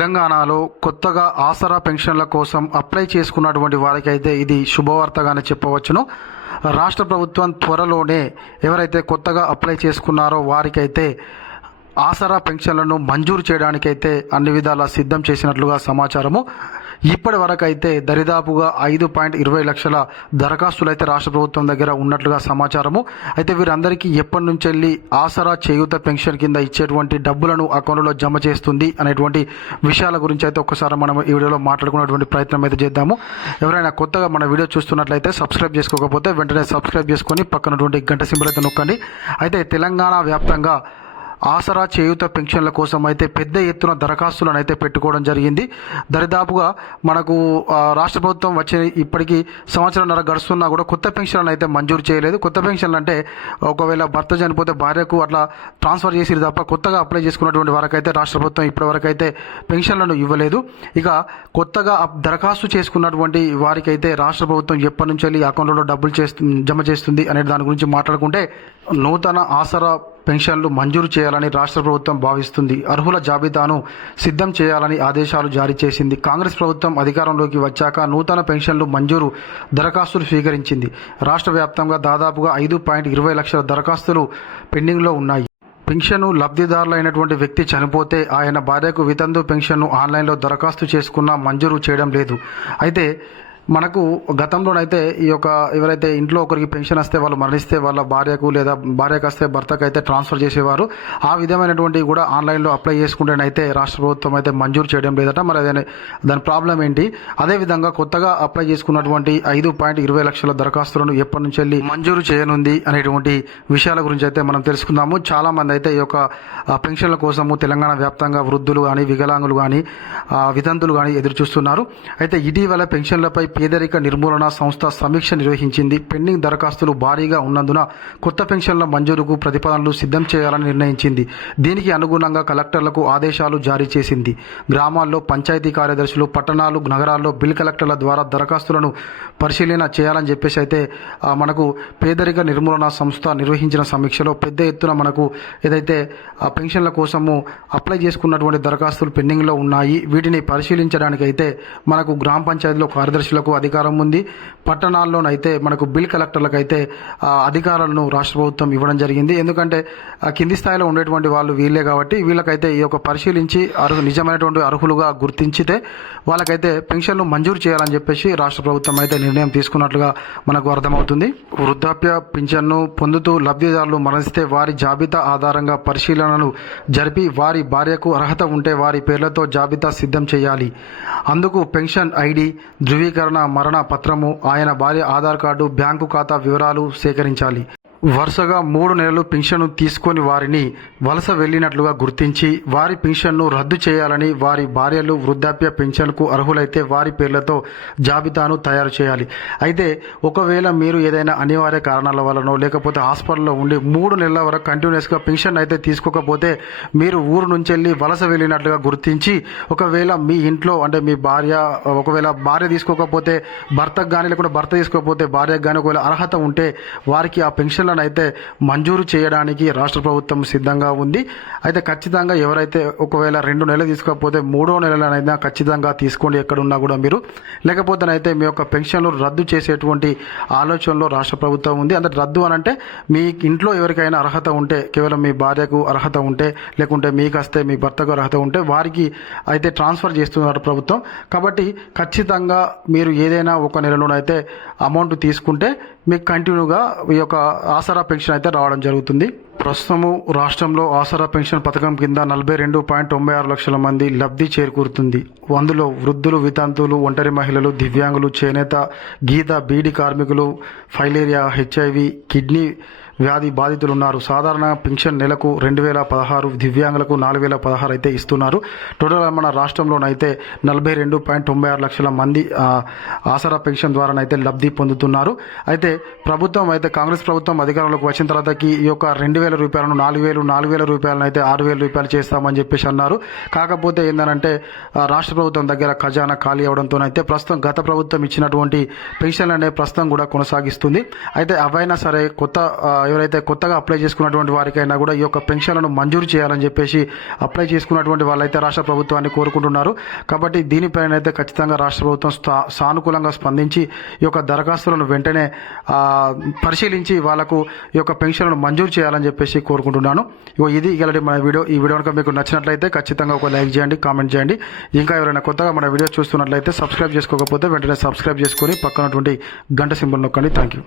తెలంగాణలో కొత్తగా ఆసరా పెన్షన్ల కోసం అప్లై చేసుకున్నటువంటి వారికైతే ఇది శుభవార్తగానే చెప్పవచ్చును. రాష్ట్ర ప్రభుత్వం త్వరలోనే ఎవరైతే కొత్తగా అప్లై చేసుకున్నారో వారికైతే ఆసరా పెన్షన్లను మంజూరు చేయడానికైతే అన్ని విధాలా సిద్ధం చేసినట్లుగా సమాచారము. ఇప్పటి వరకు అయితే దరిదాపుగా ఐదు పాయింట్ ఇరవై లక్షల దరఖాస్తులు అయితే రాష్ట్ర ప్రభుత్వం దగ్గర ఉన్నట్లుగా సమాచారము. అయితే వీరందరికీ ఎప్పటి నుంచి వెళ్ళి ఆసరా చేయూత పెన్షన్ కింద ఇచ్చేటువంటి డబ్బులను అకౌంట్లో జమ చేస్తుంది అనేటువంటి విషయాల గురించి అయితే ఒక్కసారి మనం ఈ వీడియోలో మాట్లాడుకున్నటువంటి ప్రయత్నం అయితే చేద్దాము. ఎవరైనా కొత్తగా మన వీడియో చూస్తున్నట్లయితే సబ్స్క్రైబ్ చేసుకోకపోతే వెంటనే సబ్స్క్రైబ్ చేసుకొని పక్కనటువంటి గంట సింబల్ అయితే నొక్కండి. అయితే తెలంగాణ వ్యాప్తంగా ఆసరా చేయూత పెన్షన్ల కోసం అయితే పెద్ద ఎత్తున దరఖాస్తులను అయితే పెట్టుకోవడం జరిగింది. దరిదాపుగా మనకు రాష్ట్ర ప్రభుత్వం వచ్చే ఇప్పటికీ సంవత్సరంన్నర గడుస్తున్నా కూడా కొత్త పెన్షన్లను అయితే మంజూరు చేయలేదు. కొత్త పెన్షన్లు అంటే ఒకవేళ భర్త చనిపోతే భార్యకు అట్లా ట్రాన్స్ఫర్ చేసి తప్ప కొత్తగా అప్లై చేసుకున్నటువంటి వరకైతే రాష్ట్ర ప్రభుత్వం ఇప్పటి అయితే పెన్షన్లను ఇవ్వలేదు. ఇక కొత్తగా దరఖాస్తు చేసుకున్నటువంటి వారికైతే రాష్ట్ర ప్రభుత్వం ఎప్పటి నుంచి వెళ్ళి అకౌంట్లో డబ్బులు చేస్తు జమ చేస్తుంది అనే దాని గురించి మాట్లాడుకుంటే నూతన ఆసరా పెన్షన్లు మంజూరు చేయాలని రాష్ట్ర ప్రభుత్వం భావిస్తుంది. అర్హుల జాబితాను సిద్ధం చేయాలని ఆదేశాలు జారీ చేసింది. కాంగ్రెస్ ప్రభుత్వం అధికారంలోకి వచ్చాక నూతన పెన్షన్లు మంజూరు దరఖాస్తులు స్వీకరించింది. రాష్ట్ర వ్యాప్తంగా దాదాపుగా ఐదు పాయింట్ ఇరవై లక్షల దరఖాస్తులు పెండింగ్లో ఉన్నాయి. పెన్షన్ లబ్ధిదారులైనటువంటి వ్యక్తి చనిపోతే ఆయన భార్యకు వితంతు పెన్షన్ను ఆన్లైన్లో దరఖాస్తు చేసుకున్నా మంజూరు చేయడం లేదు. అయితే మనకు గతంలోనైతే ఈ యొక్క ఎవరైతే ఇంట్లో ఒకరికి పెన్షన్ వస్తే వాళ్ళు మరణిస్తే వాళ్ళ భార్యకు లేదా భార్యకు వస్తే భర్తకు అయితే ట్రాన్స్ఫర్ చేసేవారు. ఆ విధమైనటువంటి కూడా ఆన్లైన్లో అప్లై చేసుకుంటేనైతే రాష్ట్ర ప్రభుత్వం అయితే మంజూరు చేయడం లేదట. మరి అదే దాని ప్రాబ్లం ఏంటి? అదేవిధంగా కొత్తగా అప్లై చేసుకున్నటువంటి ఐదు పాయింట్ ఇరవై లక్షల దరఖాస్తులను ఎప్పటి నుంచి వెళ్ళి మంజూరు చేయనుంది అనేటువంటి విషయాల గురించి అయితే మనం తెలుసుకుందాము. చాలా మంది అయితే ఈ యొక్క పెన్షన్ల కోసము తెలంగాణ వ్యాప్తంగా వృద్ధులు కానీ వికలాంగులు కానీ వితంతులు కానీ ఎదురు చూస్తున్నారు అయితే ఇటీవల పెన్షన్లపై పేదరిక నిర్మూలన సంస్థ సమీక్ష నిర్వహించింది. పెండింగ్ దరఖాస్తులు భారీగా ఉన్నందున కొత్త పెన్షన్ల మంజూరుకు ప్రతిపాదనలు సిద్ధం చేయాలని నిర్ణయించింది. దీనికి అనుగుణంగా కలెక్టర్లకు ఆదేశాలు జారీ చేసింది. గ్రామాల్లో పంచాయతీ కార్యదర్శులు పట్టణాలు నగరాల్లో బిల్ కలెక్టర్ల ద్వారా దరఖాస్తులను పరిశీలన చేయాలని చెప్పేసి అయితే మనకు పేదరిక నిర్మూలన సంస్థ నిర్వహించిన సమీక్షలో పెద్ద ఎత్తున మనకు ఏదైతే ఆ పెన్షన్ల కోసము అప్లై చేసుకున్నటువంటి దరఖాస్తులు పెండింగ్లో ఉన్నాయి. వీటిని పరిశీలించడానికి అయితే మనకు గ్రామ పంచాయతీలో కార్యదర్శులకు అధికారం ఉంది. పట్టణాల్లోనైతే మనకు బిల్ కలెక్టర్లకు అయితే ఆ అధికారాలను రాష్ట్ర ప్రభుత్వం ఇవ్వడం జరిగింది. ఎందుకంటే కింది స్థాయిలో ఉండేటువంటి వాళ్ళు వీళ్ళే కాబట్టి వీళ్ళకైతే ఈ యొక్క పరిశీలించి అర్హు నిజమైనటువంటి అర్హులుగా గుర్తించితే వాళ్ళకైతే పెన్షన్లు మంజూరు చేయాలని చెప్పేసి రాష్ట్ర ప్రభుత్వం అయితే నిర్ణయం తీసుకున్నట్లుగా మనకు అర్థమవుతుంది. వృద్ధాప్య పింఛన్ను పొందుతూ లబ్ధిదారులు మరణిస్తే వారి జాబితా ఆధారంగా పరిశీలనలు జరిపి వారి భార్యకు అర్హత ఉంటే వారి పేర్లతో జాబితా సిద్ధం చేయాలి. అందుకు పెన్షన్ ఐడి ధృవీకరణ మరణ పత్రము. ఆయన భార్య ఆధార్ కార్డు బ్యాంకు ఖాతా వివరాలు సేకరించాలి. వరుసగా మూడు నెలలు పింఛను తీసుకొని వారిని వలస వెళ్ళినట్లుగా గుర్తించి వారి పింఛన్ను రద్దు చేయాలని వారి భార్యలు వృద్ధాప్య పెన్షన్కు అర్హులైతే వారి పేర్లతో జాబితాను తయారు చేయాలి. అయితే ఒకవేళ మీరు ఏదైనా అనివార్య కారణాల వలనో లేకపోతే హాస్పిటల్లో ఉండి మూడు నెలల వరకు కంటిన్యూస్గా పెన్షన్ అయితే తీసుకోకపోతే మీరు ఊరు నుంచి వెళ్ళి వలస వెళ్ళినట్లుగా గుర్తించి ఒకవేళ మీ ఇంట్లో అంటే మీ భార్య ఒకవేళ భార్య తీసుకోకపోతే భర్తకు కానీ లేకుండా భర్త తీసుకోకపోతే భార్యకు కానీ ఒకవేళ అర్హత ఉంటే వారికి ఆ పెన్షన్ పెన్షన్లను అయితే మంజూరు చేయడానికి రాష్ట్ర ప్రభుత్వం సిద్ధంగా ఉంది. అయితే ఖచ్చితంగా ఎవరైతే ఒకవేళ రెండు నెలలు తీసుకోకపోతే మూడో నెలలనైనా ఖచ్చితంగా తీసుకోండి ఎక్కడున్నా కూడా మీరు. లేకపోతేనైతే మీ యొక్క పెన్షన్లు రద్దు చేసేటువంటి ఆలోచనలో రాష్ట్ర ప్రభుత్వం ఉంది. అంటే రద్దు అని అంటే మీ ఇంట్లో ఎవరికైనా అర్హత ఉంటే కేవలం మీ భార్యకు అర్హత ఉంటే లేకుంటే మీకు వస్తే మీ భర్తకు అర్హత ఉంటే వారికి అయితే ట్రాన్స్ఫర్ చేస్తున్నారు ప్రభుత్వం. కాబట్టి ఖచ్చితంగా మీరు ఏదైనా ఒక నెలలోనైతే అమౌంట్ తీసుకుంటే మీకు కంటిన్యూగా ఈ యొక్క ఆసరా పెన్షన్ అయితే రావడం జరుగుతుంది. ప్రస్తుతము రాష్ట్రంలో ఆసరా పెన్షన్ పథకం కింద నలభై రెండు పాయింట్ తొంభై ఆరు లక్షల మంది లబ్ధి చేకూరుతుంది. అందులో వృద్ధులు వితంతువులు ఒంటరి మహిళలు దివ్యాంగులు చేనేత గీత బీడి కార్మికులు ఫైలేరియా హెచ్ఐవి కిడ్నీ వ్యాధి బాధితులు ఉన్నారు సాధారణ పెన్షన్ నెలకు రెండు వేల పదహారు దివ్యాంగులకు నాలుగు వేల పదహారు అయితే ఇస్తున్నారు. టోటల్ మన రాష్ట్రంలోనైతే నలభై రెండు పాయింట్ తొంభై ఆరు లక్షల మంది ఆసరా పెన్షన్ ద్వారానైతే లబ్ధి పొందుతున్నారు. అయితే ప్రభుత్వం అయితే కాంగ్రెస్ ప్రభుత్వం అధికారంలోకి వచ్చిన తర్వాతకి ఈ యొక్క రెండు వేల రూపాయలను నాలుగు వేలు నాలుగు వేల రూపాయలను అయితే ఆరు వేల రూపాయలు చేస్తామని చెప్పేసి అన్నారు. కాకపోతే ఏంటంటే రాష్ట్ర ప్రభుత్వం దగ్గర ఖజానా ఖాళీ అవడంతోనైతే ప్రస్తుతం గత ప్రభుత్వం ఇచ్చినటువంటి పెన్షన్లు అనే ప్రస్తుతం కూడా కొనసాగిస్తుంది. అయితే అవైనా సరే కొత్త ఎవరైతే కొత్తగా అప్లై చేసుకున్నటువంటి వారికైనా కూడా ఈ యొక్క పెన్షన్లను మంజూరు చేయాలని చెప్పేసి అప్లై చేసుకున్నటువంటి వాళ్ళైతే రాష్ట్ర ప్రభుత్వాన్ని కోరుకుంటున్నారు. కాబట్టి దీనిపైన అయితే ఖచ్చితంగా రాష్ట్ర ప్రభుత్వం స్థా- సానుకూలంగా స్పందించి ఈ యొక్క దరఖాస్తులను వెంటనే పరిశీలించి వాళ్ళకు ఈ యొక్క పెన్షన్లను మంజూరు చేయాలని చెప్పేసి కోరుకుంటున్నాను. ఇగో ఇది ఇలాంటి మన వీడియో. ఈ వీడియో కనుక మీకు నచ్చినట్లయితే ఖచ్చితంగా ఒక లైక్ చేయండి కామెంట్ చేయండి. ఇంకా ఎవరైనా కొత్తగా మన వీడియో చూస్తున్నట్లయితే సబ్స్క్రైబ్ చేసుకోకపోతే వెంటనే సబ్స్క్రైబ్ చేసుకొని పక్కనటువంటి గంట సింబల్ నొక్కండి. Thank you